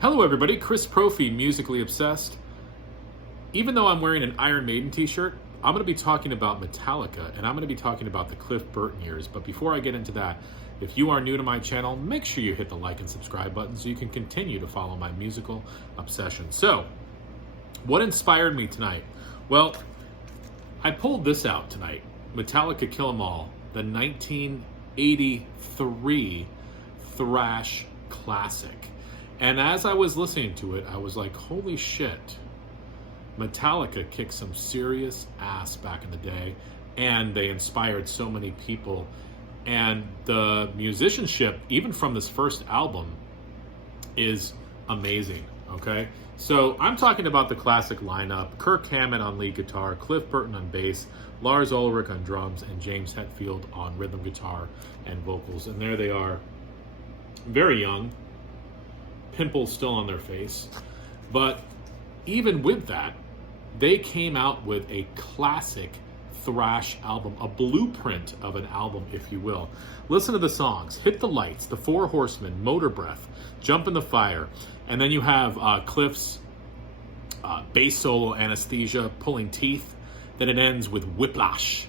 Hello everybody, Chris Profi, Musically Obsessed. Even though I'm wearing an Iron Maiden t-shirt, I'm going to be talking about Metallica, and I'm going to be talking about the Cliff Burton years. But before I get into that, if you are new to my channel, make sure you hit the like and subscribe button so you can continue to follow my musical obsession. So, what inspired me tonight? Well, I pulled this out tonight, Metallica Killamal, the 1983 thrash classic. And as I was listening to it, I was like, holy shit, Metallica kicked some serious ass back in the day, and they inspired so many people. And the musicianship, even from this first album, is amazing, okay? So I'm talking about the classic lineup: Kirk Hammett on lead guitar, Cliff Burton on bass, Lars Ulrich on drums, and James Hetfield on rhythm guitar and vocals. And there they are, very young, pimples still on their face. But even with that, they came out with a classic thrash album, a blueprint of an album, if you will. Listen to the songs: Hit the Lights, The Four Horsemen, Motor Breath, Jump in the Fire. And then you have Cliff's bass solo, Anesthesia, Pulling Teeth. Then it ends with Whiplash.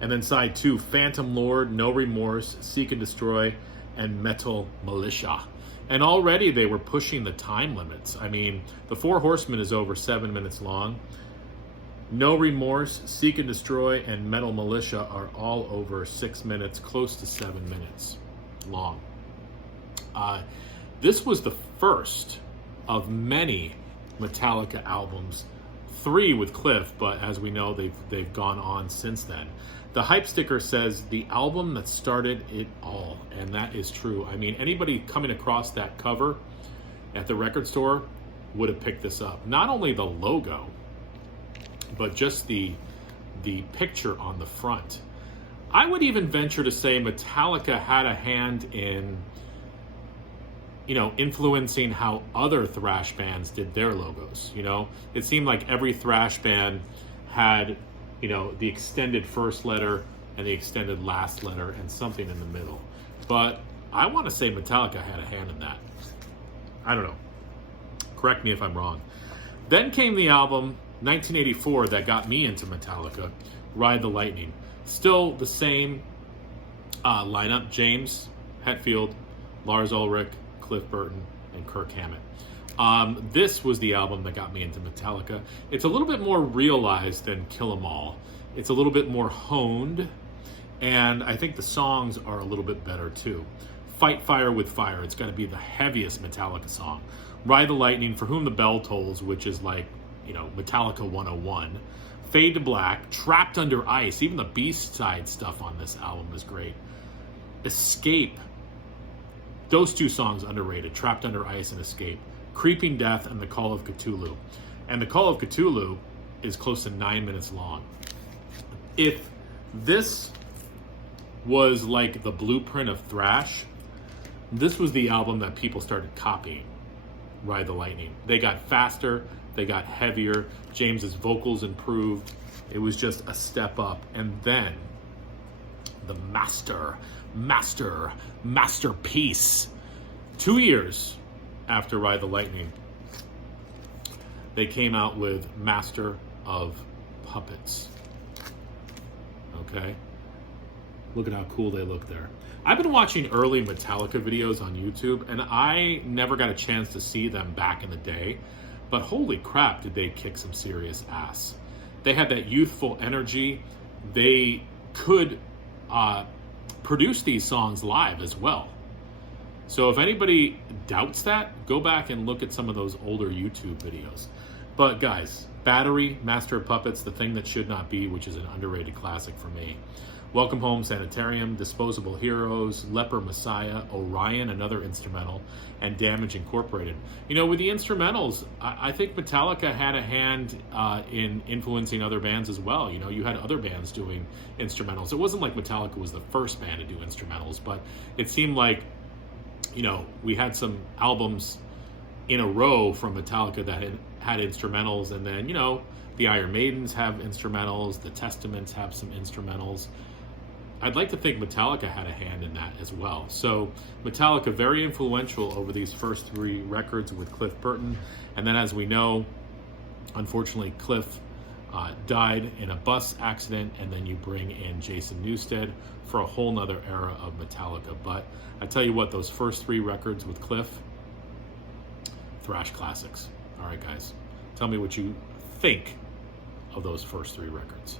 And then side two, Phantom Lord, No Remorse, Seek and Destroy, and Metal Militia. And already they were pushing the time limits. I mean, The Four Horsemen is over 7 minutes long. No Remorse, Seek and Destroy, and Metal Militia are all over 6 minutes, close to 7 minutes long. This was the first of many Metallica albums, 3 with Cliff, but as we know, they've gone on since then. The hype sticker says the album that started it all, and that is true. I mean, anybody coming across that cover at the record store would have picked this up. Not only the logo, but just the picture on the front. I would even venture to say Metallica had a hand in, influencing how other thrash bands did their logos. It seemed like every thrash band had the extended first letter and the extended last letter and something in the middle. But I want to say Metallica had a hand in that. I don't know. Correct me if I'm wrong. Then came the album, 1984, that got me into Metallica, Ride the Lightning. Still the same lineup: James Hetfield, Lars Ulrich, Cliff Burton, and Kirk Hammett. This was the album that got me into Metallica. It's a little bit more realized than Kill 'Em All. It's a little bit more honed, and I think the songs are a little bit better too. Fight Fire with Fire, it's got to be the heaviest Metallica song. Ride the Lightning, For Whom the Bell Tolls, which is like, Metallica 101. Fade to Black, Trapped Under Ice, even the B-side stuff on this album is great. Escape, those two songs underrated, Trapped Under Ice and Escape. Creeping Death, and The Call of Cthulhu. And The Call of Cthulhu is close to 9 minutes long. If this was like the blueprint of thrash, this was the album that people started copying, Ride the Lightning. They got faster, they got heavier, James's vocals improved. It was just a step up. And then the masterpiece. 2 years after Ride the Lightning, they came out with Master of Puppets. Okay? Look at how cool they look there. I've been watching early Metallica videos on YouTube, and I never got a chance to see them back in the day, but holy crap, did they kick some serious ass. They had that youthful energy. They could produce these songs live as well. So if anybody doubts that, go back and look at some of those older YouTube videos. But guys, Battery, Master of Puppets, The Thing That Should Not Be, which is an underrated classic for me. Welcome Home Sanitarium, Disposable Heroes, Leper Messiah, Orion, another instrumental, and Damage Incorporated. With the instrumentals, I think Metallica had a hand in influencing other bands as well. You had other bands doing instrumentals. It wasn't like Metallica was the first band to do instrumentals, but it seemed like we had some albums in a row from Metallica that had instrumentals, and then, the Iron Maidens have instrumentals, the Testaments have some instrumentals. I'd like to think Metallica had a hand in that as well. So Metallica, very influential over these first 3 records with Cliff Burton. And then, as we know, unfortunately, Cliff died in a bus accident, and then you bring in Jason Newsted for a whole nother era of Metallica. But I tell you what, those first 3 records with Cliff, thrash classics. All right, guys, tell me what you think of those first 3 records.